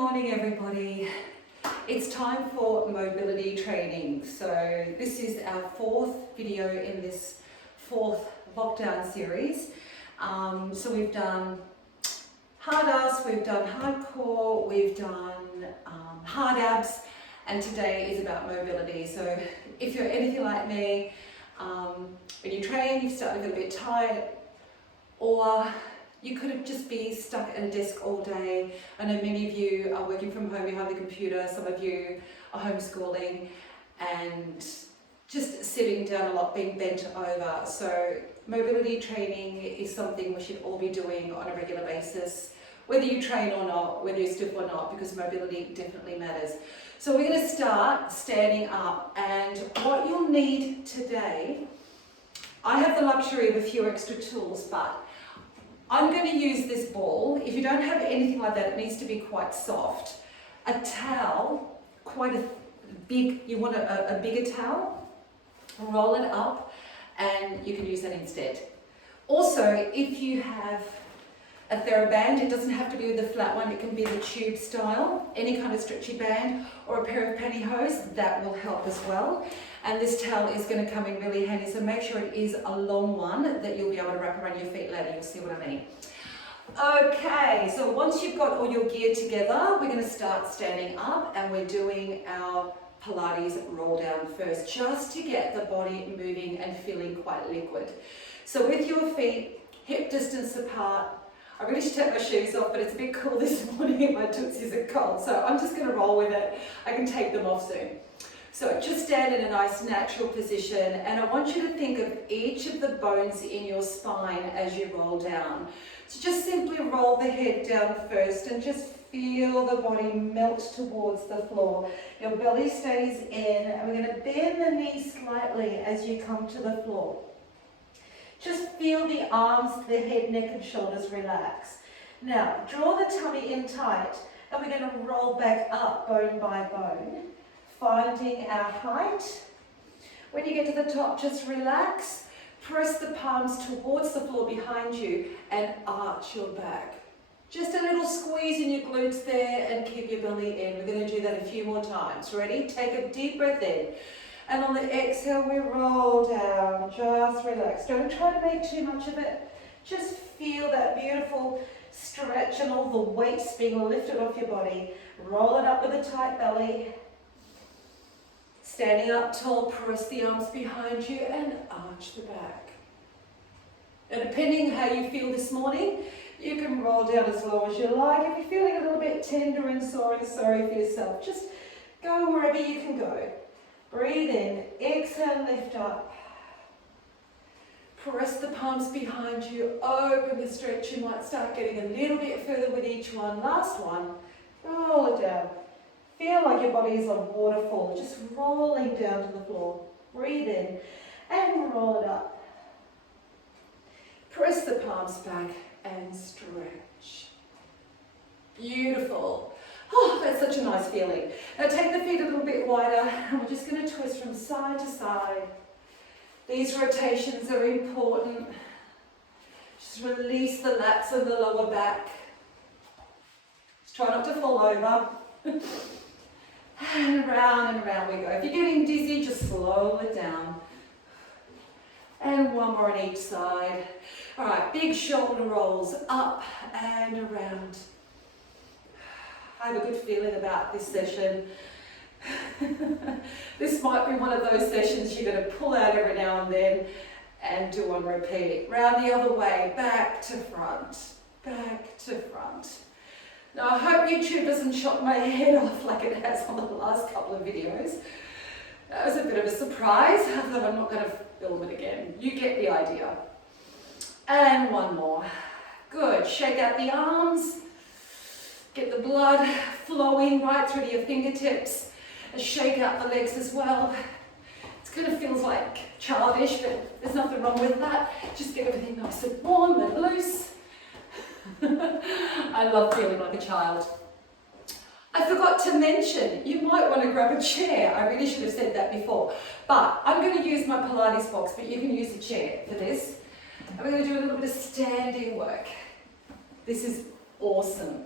morning everybody. It's time for mobility training. So this is our fourth video in this fourth lockdown series. So we've done hard ass, we've done hardcore, we've done hard abs, and today is about mobility. So if you're anything like me, when you train you start to get a bit tired, or you could just be stuck at a desk all day. I know many of you are working from home behind the computer, some of you are homeschooling and just sitting down a lot, being bent over. So mobility training is something we should all be doing on a regular basis, whether you train or not, whether you're stiff or not, because mobility definitely matters. So we're going to start standing up, and what you'll need today, I have the luxury of a few extra tools, but I'm going to use this ball. If you don't have anything like that, it needs to be quite soft. A towel, quite a big, you want a bigger towel, roll it up, and you can use that instead. Also, if you have a TheraBand, it doesn't have to be with the flat one, it can be the tube style, any kind of stretchy band, or a pair of pantyhose, that will help as well. And this towel is going to come in really handy, so make sure it is a long one that you'll be able to wrap around your feet later. You'll see what I mean. Okay, so once you've got all your gear together, we're going to start standing up, and we're doing our Pilates roll down first, just to get the body moving and feeling quite liquid. So with your feet hip distance apart, I really should take my shoes off, but it's a bit cool this morning and my tootsies are cold, so I'm just going to roll with it. I can take them off soon. So just stand in a nice natural position, and I want you to think of each of the bones in your spine as you roll down. So just simply roll the head down first and just feel the body melt towards the floor. Your belly stays in, and we're going to bend the knees slightly as you come to the floor. Just feel the arms, the head, neck and shoulders relax. Now draw the tummy in tight, and we're going to roll back up bone by bone, finding our height. When you get to the top, just relax, press the palms towards the floor behind you and arch your back. Just a little squeeze in your glutes there and keep your belly in. We're going to do that a few more times. Ready? Take a deep breath in. And on the exhale, we roll down. Just relax. Don't try to make too much of it. Just feel that beautiful stretch and all the weights being lifted off your body. Roll it up with a tight belly. Standing up tall, press the arms behind you and arch the back. And depending how you feel this morning, you can roll down as low as you like. If you're feeling a little bit tender and sore and sorry for yourself, just go wherever you can go. Breathe in, exhale, lift up. Press the palms behind you, open the stretch. You might start getting a little bit further with each one. Last one, roll it down. Feel like your body is a waterfall, just rolling down to the floor. Breathe in and roll it up. Press the palms back and stretch. Beautiful. Oh, that's such a nice feeling. Now take the feet a little bit wider, and we're just going to twist from side to side. These rotations are important. Just release the lats and the lower back. Just try not to fall over. And around we go. If you're getting dizzy, just slow it down. And one more on each side. All right, big shoulder rolls up and around. I have a good feeling about this session. This might be one of those sessions you're going to pull out every now and then and do on repeat. Round the other way, back to front, back to front. Now I hope YouTube doesn't chop my head off like it has on the last couple of videos. That was a bit of a surprise. I thought I'm not going to film it again. You get the idea. And one more. Good. Shake out the arms. Get the blood flowing right through to your fingertips. And shake out the legs as well. It kind of feels like childish, but there's nothing wrong with that. Just get everything nice and warm and loose. I love feeling like a child. I forgot to mention, you might want to grab a chair. I really should have said that before. But I'm going to use my Pilates box, but you can use a chair for this. And we're going to do a little bit of standing work. This is awesome.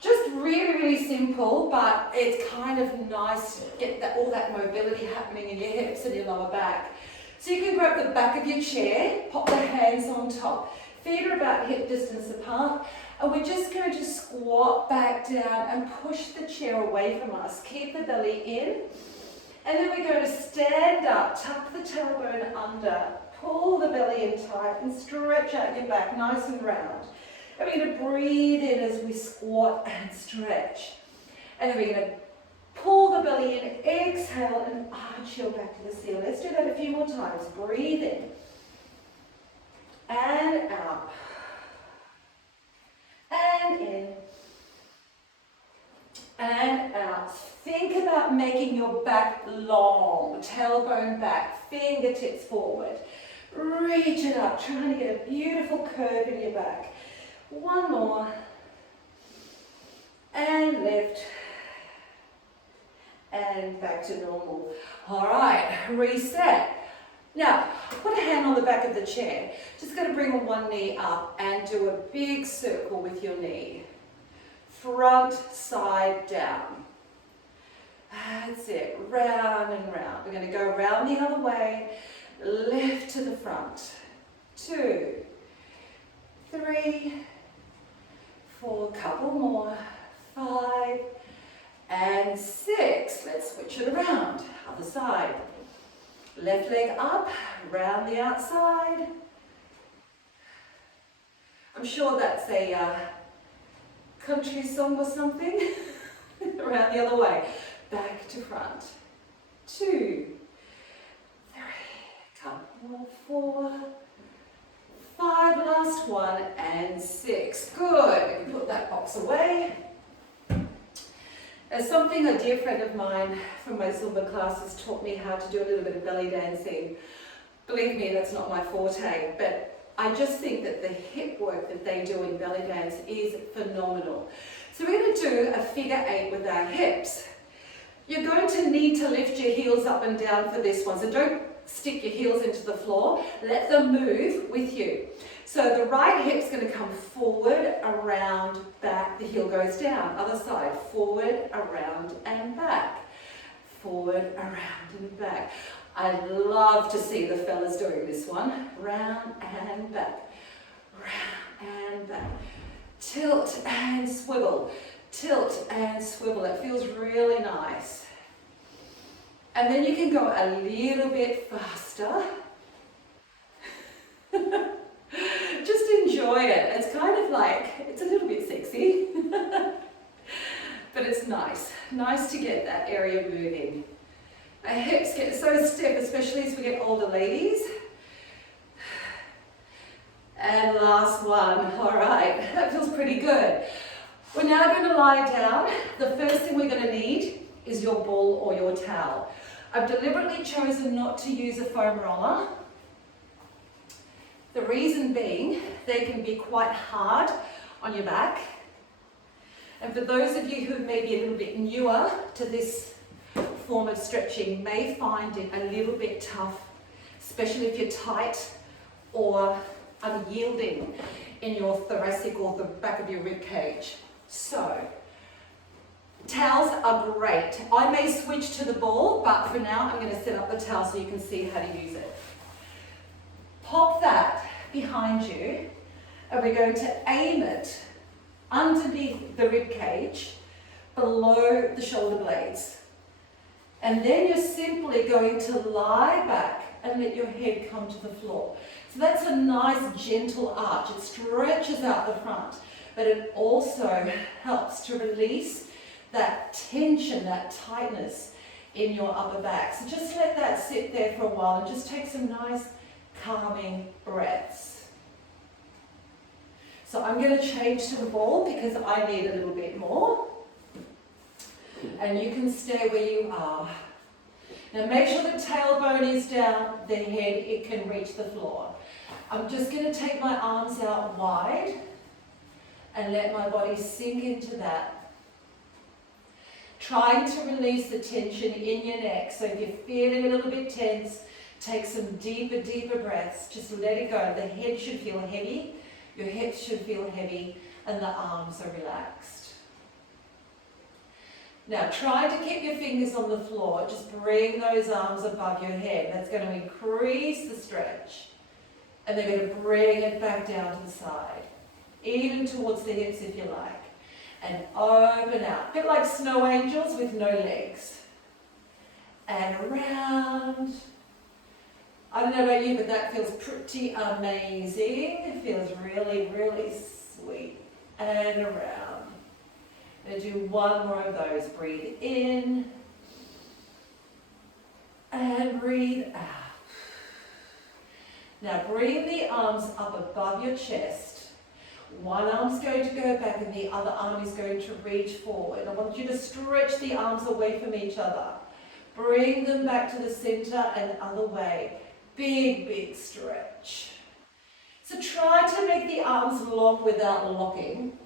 Just really, really simple, but it's kind of nice to get all that mobility happening in your hips and your lower back. So you can grab the back of your chair, pop the hands on top, feet are about hip distance apart, and we're just going to squat back down and push the chair away from us. Keep the belly in, and then we're going to stand up, tuck the tailbone under, pull the belly in tight and stretch out your back nice and round. And we're going to breathe in as we squat and stretch. And then we're going to pull the belly in, exhale and arch your back to the ceiling. Let's do that a few more times. Breathe in and out and in and out. Think about making your back long, tailbone back, fingertips forward. Reach it up, trying to get a beautiful curve in your back. One more. And lift. And back to normal. All right, reset. Now, put a hand on the back of the chair. Just going to bring one knee up and do a big circle with your knee. Front, side, down. That's it, round and round. We're going to go round the other way, lift to the front. 2, 3, 4, couple more, 5, and 6. Let's switch it around, other side. Left leg up, round the outside. I'm sure that's a country song or something. Around the other way. Back to front. 2, 3, couple more, 4, 5, last one, and 6. Good. You can put that box away. There's something a dear friend of mine from my Zumba classes taught me how to do a little bit of belly dancing. Believe me, that's not my forte, but I just think that the hip work that they do in belly dance is phenomenal. So we're going to do a figure 8 with our hips. You're going to need to lift your heels up and down for this one, so don't stick your heels into the floor, let them move with you. So the right hip's going to come forward, around, back, the heel goes down. Other side, forward, around and back. Forward, around and back. I love to see the fellas doing this one. Round and back, round and back. Tilt and swivel, tilt and swivel. It feels really nice. And then you can go a little bit faster. Just enjoy it. It's kind of like, it's a little bit sexy, but it's nice. Nice to get that area moving. Our hips get so stiff, especially as we get older, ladies. And last one. All right, that feels pretty good. We're now going to lie down. The first thing we're going to need is your ball or your towel. I've deliberately chosen not to use a foam roller. The reason being, they can be quite hard on your back. And for those of you who may be a little bit newer to this form of stretching, may find it a little bit tough, especially if you're tight or unyielding in your thoracic or the back of your rib cage. So, towels are great. I may switch to the ball, but for now I'm going to set up the towel so you can see how to use it. Pop that behind you, and we're going to aim it underneath the rib cage, below the shoulder blades. And then you're simply going to lie back and let your head come to the floor. So that's a nice gentle arch. It stretches out the front, but it also helps to release that tension, that tightness in your upper back. So just let that sit there for a while and just take some nice calming breaths. So I'm going to change to the ball because I need a little bit more. And you can stay where you are. Now make sure the tailbone is down, the head, it can reach the floor. I'm just going to take my arms out wide and let my body sink into that. Trying to release the tension in your neck. So if you're feeling a little bit tense, take some deeper, deeper breaths. Just let it go. The head should feel heavy, your hips should feel heavy, and the arms are relaxed. Now try to keep your fingers on the floor. Just bring those arms above your head. That's going to increase the stretch. And then we're going to bring it back down to the side. Even towards the hips if you like. And open out. A bit like snow angels with no legs. And around. I don't know about you, but that feels pretty amazing. It feels really, really sweet. And around. I'm going to do one more of those. Breathe in. And breathe out. Now bring the arms up above your chest. One arm's going to go back and the other arm is going to reach forward. I want you to stretch the arms away from each other. Bring them back to the center and other way. Big, big stretch. So try to make the arms long without locking.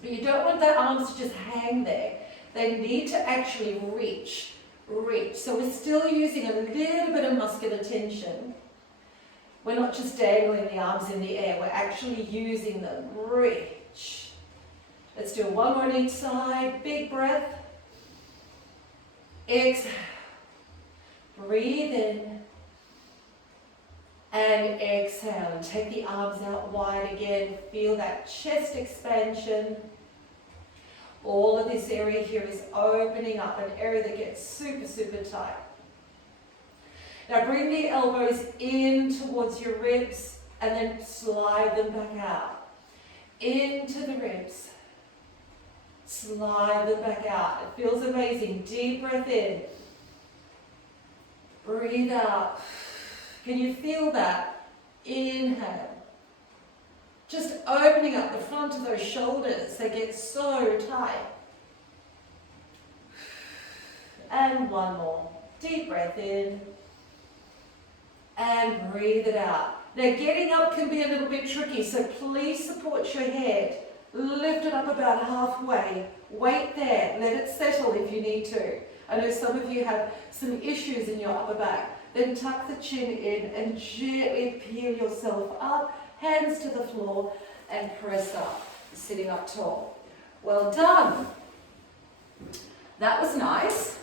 But you don't want the arms to just hang there. They need to actually reach. So we're still using a little bit of muscular tension. We're not just dangling the arms in the air, we're actually using them. Reach. Let's do one more on each side. Big breath. Exhale. Breathe in. And exhale. And take the arms out wide again. Feel that chest expansion. All of this area here is opening up, an area that gets super, super tight. Now bring the elbows in towards your ribs and then slide them back out. Into the ribs. Slide them back out. It feels amazing. Deep breath in. Breathe out. Can you feel that? Inhale. Just opening up the front of those shoulders. They get so tight. And one more. Deep breath in. And breathe it out. Now getting up can be a little bit tricky, so please support your head. Lift it up about halfway. Wait there. Let it settle if you need to. I know some of you have some issues in your upper back. Then tuck the chin in and gently peel yourself up. Hands to the floor and press up. Sitting up tall. Well done. That was nice.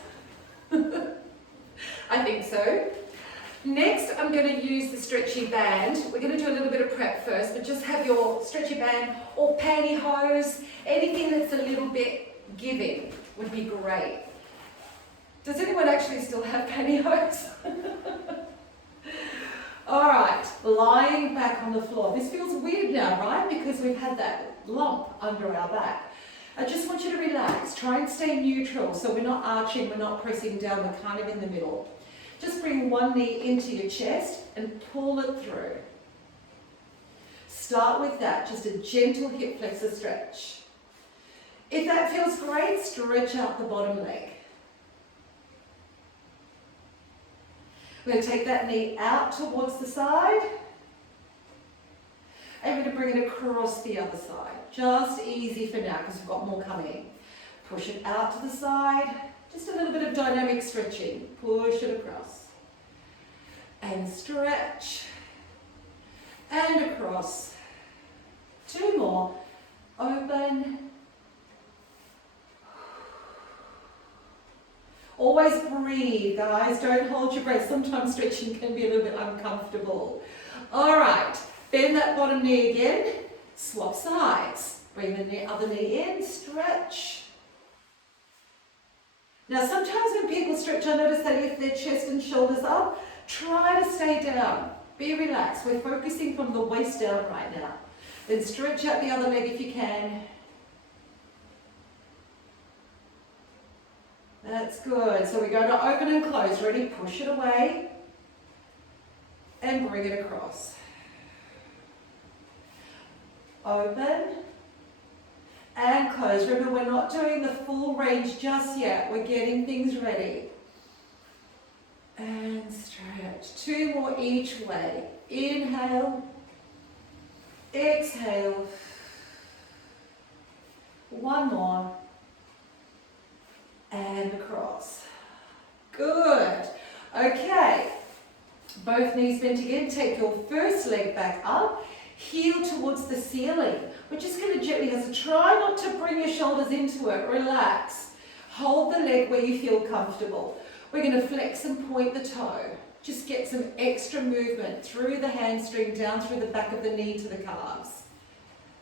I think so. Next, I'm going to use the stretchy band. We're going to do a little bit of prep first, but just have your stretchy band or pantyhose, anything that's a little bit giving would be great. Does anyone actually still have pantyhose? All right, lying back on the floor. This feels weird now, right? Because we've had that lump under our back. I just want you to relax. Try and stay neutral, so we're not arching, we're not pressing down, we're kind of in the middle. Just bring one knee into your chest and pull it through. Start with that, just a gentle hip flexor stretch. If that feels great, stretch out the bottom leg. We're going to take that knee out towards the side. And we're going to bring it across the other side. Just easy for now because we've got more coming. Push it out to the side. Just a little bit of dynamic stretching. Push it across. And stretch. And across. Two more. Open. Always breathe, guys. Don't hold your breath. Sometimes stretching can be a little bit uncomfortable. All right. Bend that bottom knee again. Swap sides. Bring the other knee in. Stretch. Now, sometimes when people stretch, I notice they lift their chest and shoulders up. Try to stay down. Be relaxed. We're focusing from the waist down right now. Then stretch out the other leg if you can. That's good. So we're going to open and close. Ready? Push it away. And bring it across. Open. And close. Remember, we're not doing the full range just yet. We're getting things ready. And stretch. Two more each way. Inhale. Exhale. One more. And across. Good. Okay. Both knees bent again. Take your first leg back up. Heel towards the ceiling. We're just going to gently, try not to bring your shoulders into it. Relax. Hold the leg where you feel comfortable. We're going to flex and point the toe. Just get some extra movement through the hamstring, down through the back of the knee to the calves.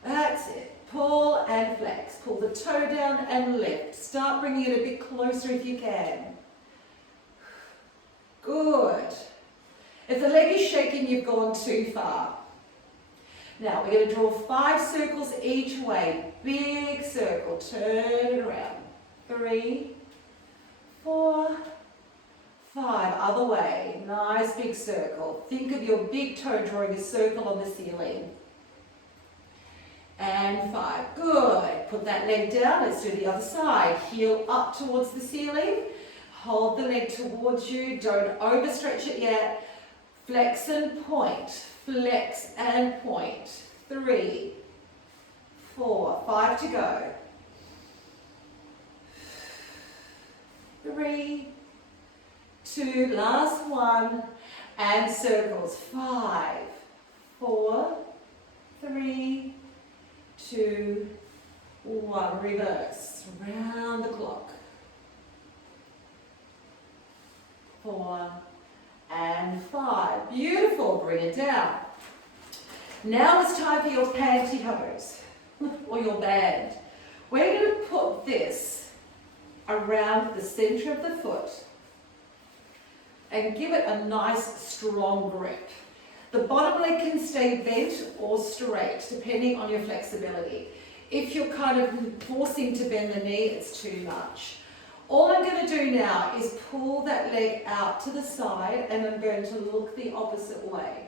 That's it. Pull and flex. Pull the toe down and lift. Start bringing it a bit closer if you can. Good. If the leg is shaking, you've gone too far. Now we're going to draw 5 circles each way. Big circle. Turn it around. 3, 4, 5. Other way. Nice big circle. Think of your big toe drawing a circle on the ceiling. And 5. Good. Put that leg down. Let's do the other side. Heel up towards the ceiling. Hold the leg towards you. Don't overstretch it yet. Flex and point. Flex and point. 3, 4, 5 to go. 3, 2, last one, and circles. 5, 4, 3, 2, 1. Reverse. Round the clock. 4 and 5. Beautiful. Bring it down. Now it's time for your pantyhose or your band. We're going to put this around the center of the foot and give it a nice strong grip. The bottom leg can stay bent or straight depending on your flexibility. If you're kind of forcing to bend the knee, it's too much. All I'm going to do now is pull that leg out to the side and I'm going to look the opposite way.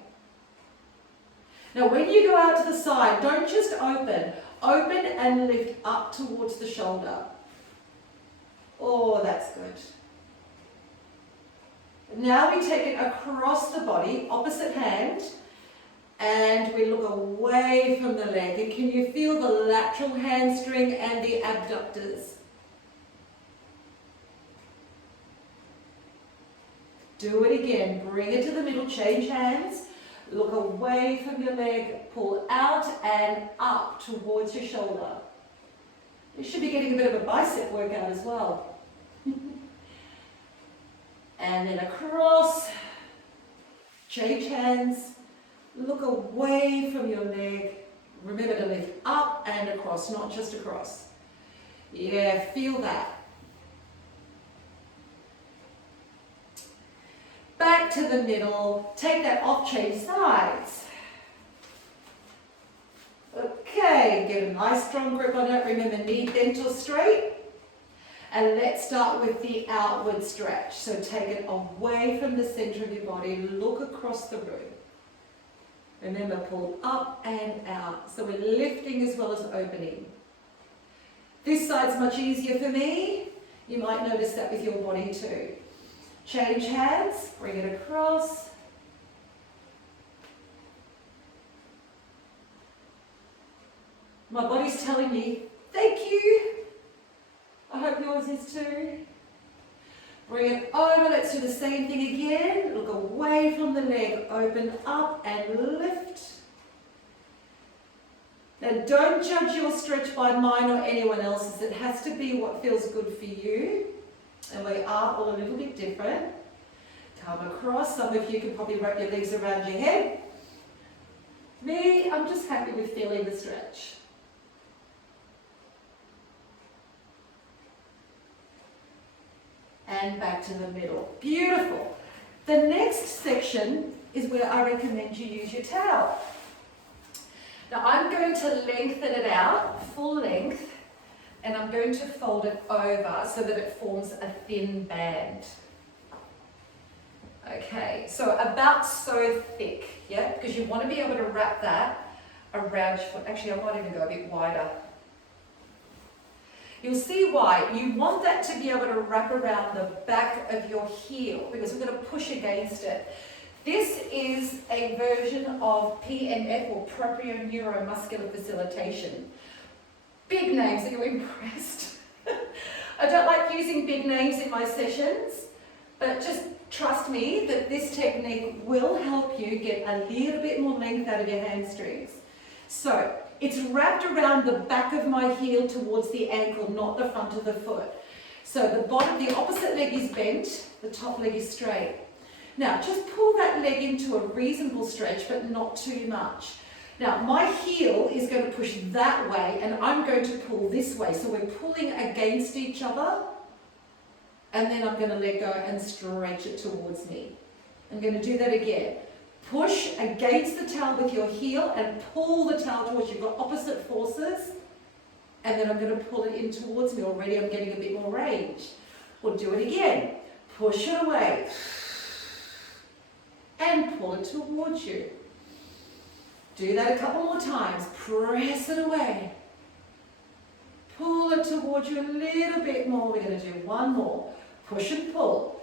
Now when you go out to the side, don't just open. Open and lift up towards the shoulder. Oh, that's good. Now we take it across the body, opposite hand, and we look away from the leg. And can you feel the lateral hamstring and the abductors? Do it again. Bring it to the middle, change hands. Look away from your leg, pull out and up towards your shoulder. You should be getting a bit of a bicep workout as well. And then across, change hands, look away from your leg. Remember to lift up and across, not just across. Yeah, feel that. Back to the middle, take that off, change sides. Okay, get a nice strong grip on it. Remember, knee bent or straight. And let's start with the outward stretch. So take it away from the center of your body, look across the room. Remember, pull up and out. So we're lifting as well as opening. This side's much easier for me. You might notice that with your body too. Change hands, bring it across. My body's telling me, thank you. I hope yours is too. Bring it over, let's do the same thing again. Look away from the leg, open up and lift. Now don't judge your stretch by mine or anyone else's. It has to be what feels good for you. And we are all a little bit different. Come across. Some of you can probably wrap your legs around your head. Me, I'm just happy with feeling the stretch. And back to the middle. Beautiful. The next section is where I recommend you use your towel. Now I'm going to lengthen it out, full length, and I'm going to fold it over so that it forms a thin band. Okay, so about so thick, yeah? Because you want to be able to wrap that around your foot. Actually, I might even go a bit wider. You'll see why. You want that to be able to wrap around the back of your heel because we're going to push against it. This is a version of PNF or propioneuromuscular facilitation. Big names, are you impressed? I don't like using big names in my sessions, but just trust me that this technique will help you get a little bit more length out of your hamstrings. So, it's wrapped around the back of my heel towards the ankle, not the front of the foot. So the opposite leg is bent, the top leg is straight. Now, just pull that leg into a reasonable stretch, but not too much. Now, my heel is going to push that way, and I'm going to pull this way. So we're pulling against each other, and then I'm going to let go and stretch it towards me. I'm going to do that again. Push against the towel with your heel and pull the towel towards you. You've got opposite forces, and then I'm going to pull it in towards me. Already I'm getting a bit more range. We'll do it again. Push it away and pull it towards you. Do that a couple more times. Press it away. Pull it towards you a little bit more. We're going to do one more. Push and pull.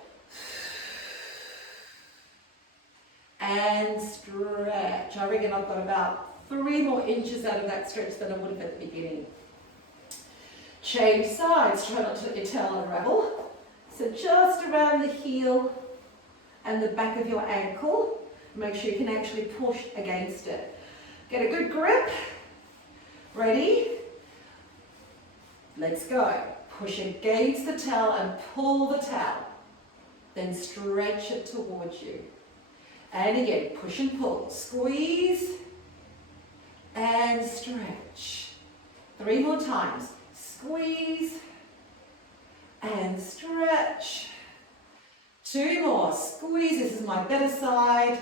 And stretch. I reckon I've got about 3 more inches out of that stretch than I would have at the beginning. Change sides. Try not to let your towel unravel. So just around the heel and the back of your ankle. Make sure you can actually push against it. Get a good grip. Ready? Let's go. Push against the towel and pull the towel. Then stretch it towards you. And again, push and pull. Squeeze and stretch. 3 more times. Squeeze and stretch. 2 more. Squeeze. This is my better side.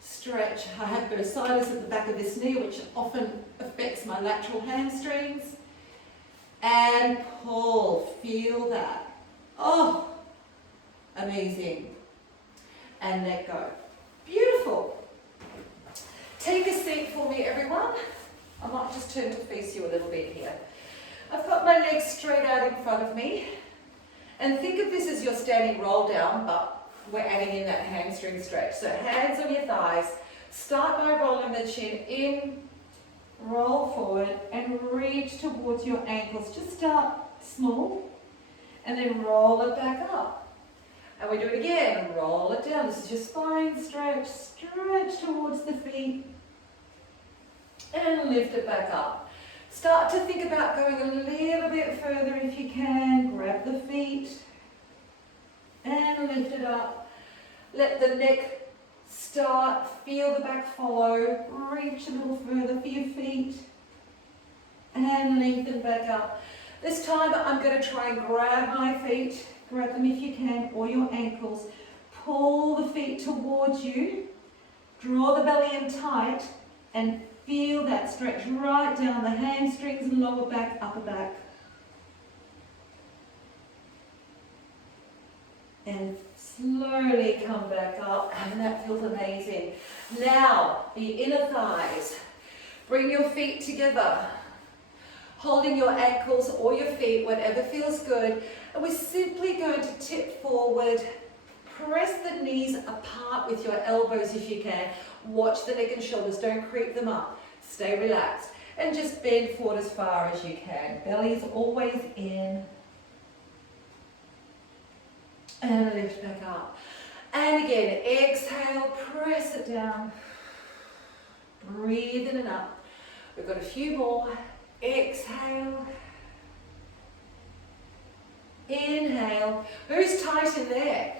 Stretch. I have bursitis at the back of this knee, which often affects my lateral hamstrings. And pull. Feel that. Oh, amazing. And let go. Beautiful. Take a seat for me, everyone. I might just turn to face you a little bit here. I've got my legs straight out in front of me. And think of this as your standing roll down, but we're adding in that hamstring stretch. So hands on your thighs. Start by rolling the chin in, roll forward, and reach towards your ankles. Just start small, and then roll it back up. And we do it again. Roll it down. This is your spine stretch. Stretch towards the feet, and lift it back up. Start to think about going a little bit further if you can. Grab the feet and lift it up. Let the neck start. Feel the back follow. Reach a little further for your feet and lengthen back up. This time I'm going to try and grab my feet. Grab them if you can, or your ankles. Pull the feet towards you. Draw the belly in tight and feel that stretch right down the hamstrings and lower back, upper back. And slowly come back up, and that feels amazing. Now, the inner thighs. Bring your feet together, holding your ankles or your feet, whatever feels good. And we're simply going to tip forward. Press the knees apart with your elbows if you can. Watch the neck and shoulders, don't creep them up. Stay relaxed. And just bend forward as far as you can. Belly is always in. And lift back up. And again, exhale, press it down. Breathe in and up. We've got a few more. Exhale. Inhale. Who's tight in there?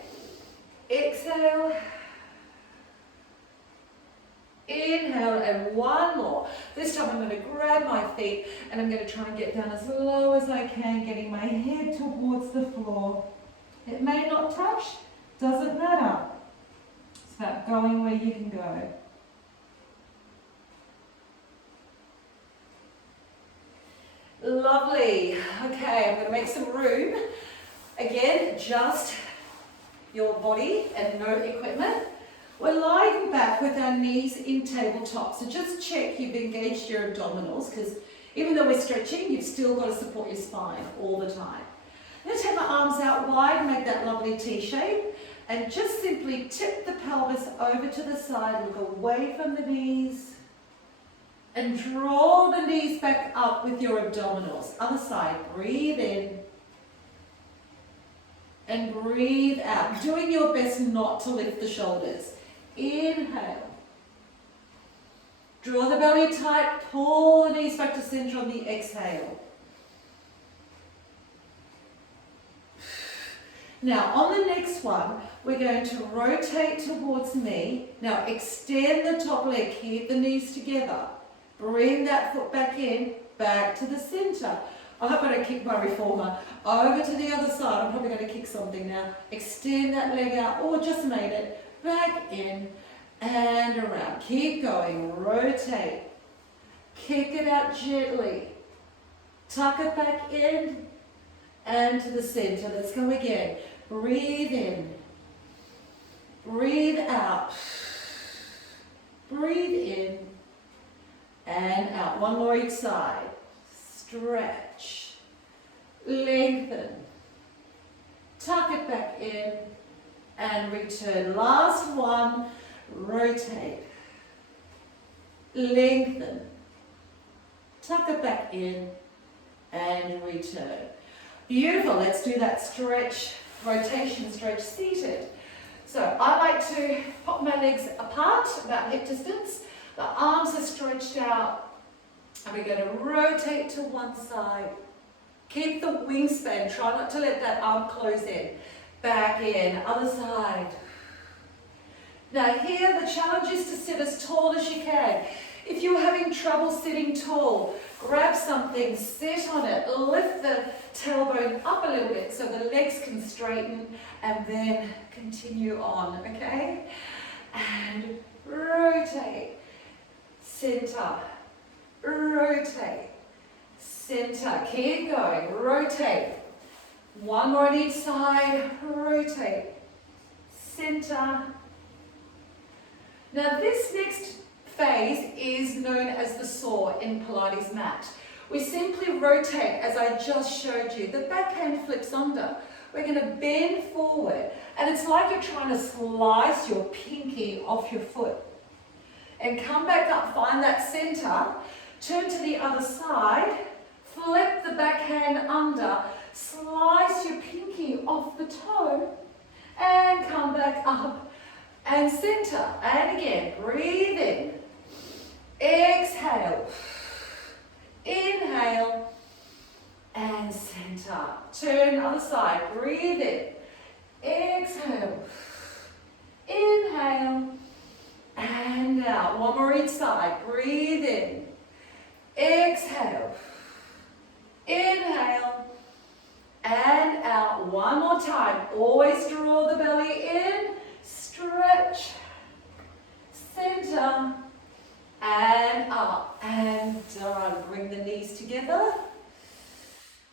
Exhale. Inhale, and one more. This time I'm going to grab my feet and I'm going to try and get down as low as I can, getting my head towards the floor. It may not touch, doesn't matter. It's about going where you can go. Lovely. Okay, I'm going to make some room. Again, just your body and no equipment. We're lying back with our knees in tabletop. So just check you've engaged your abdominals, because even though we're stretching, you've still got to support your spine all the time. I'm going to take my arms out wide and make that lovely T shape. And just simply tip the pelvis over to the side, look away from the knees. And draw the knees back up with your abdominals. Other side, breathe in. And breathe out. Doing your best not to lift the shoulders. Inhale. Draw the belly tight, pull the knees back to center on the exhale. Now on the next one, we're going to rotate towards me. Now extend the top leg, keep the knees together. Bring that foot back in, back to the center. I hope I don't kick my reformer. Over to the other side, I'm probably going to kick something now. Extend that leg out, or just made it. Back in and around. Keep going, rotate. Kick it out gently. Tuck it back in and to the center. Let's go again. Breathe in. Breathe out. Breathe in and out. One more each side. Stretch. Lengthen. Tuck it back in and return. Last one. Rotate. Lengthen. Tuck it back in and return. Beautiful. Let's do that stretch, rotation stretch seated. So I like to pop my legs apart, about hip distance. The arms are stretched out. And we're going to rotate to one side. Keep the wingspan. Try not to let that arm close in. Back in. Other side. Now here the challenge is to sit as tall as you can. If you're having trouble sitting tall, grab something, sit on it, lift the tailbone up a little bit so the legs can straighten, and then continue on, okay? And rotate, center, rotate, center, keep going, rotate. One more on each side, rotate, center. Now this next phase is known as the saw in Pilates mat. We simply rotate as I just showed you. The backhand flips under. We're going to bend forward, and it's like you're trying to slice your pinky off your foot. And come back up, find that center, turn to the other side, flip the backhand under, slice your pinky off the toe, and come back up and center. And again, breathe in. Exhale, inhale, and center. Turn other side, breathe in, exhale, inhale, and out. One more each side, breathe in, exhale, inhale, and out. One more time, always draw the belly in, stretch, center, and up, and done. Bring the knees together.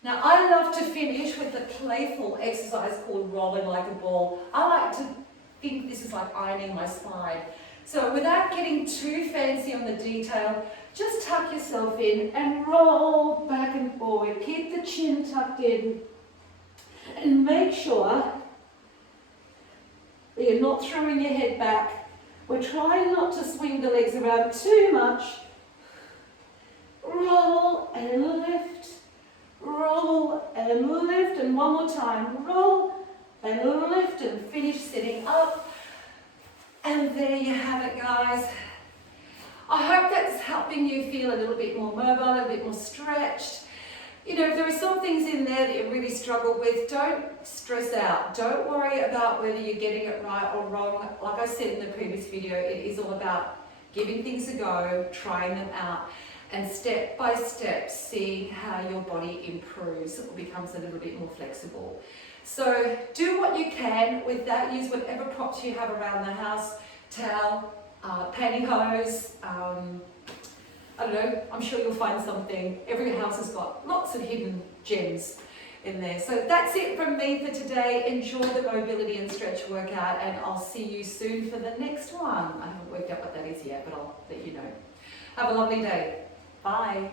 Now I love to finish with a playful exercise called rolling like a ball. I like to think this is like ironing my spine. So without getting too fancy on the detail, just tuck yourself in and roll back and forward. Keep the chin tucked in and make sure that you're not throwing your head back. We're trying not to swing the legs around too much. Roll and lift. Roll and lift. And one more time. Roll and lift and finish sitting up. And there you have it, guys. I hope that's helping you feel a little bit more mobile, a little bit more stretched. You know, if there are some things in there that you really struggle with, don't stress out. Don't worry about whether you're getting it right or wrong. Like I said in the previous video, it is all about giving things a go, trying them out, and step by step seeing how your body improves or becomes a little bit more flexible. So do what you can with that. Use whatever props you have around the house, towel, pantyhose, I don't know, I'm sure you'll find something. Every house has got lots of hidden gems in there. So that's it from me for today. Enjoy the mobility and stretch workout, and I'll see you soon for the next one. I haven't worked out what that is yet, but I'll let you know. Have a lovely day. Bye.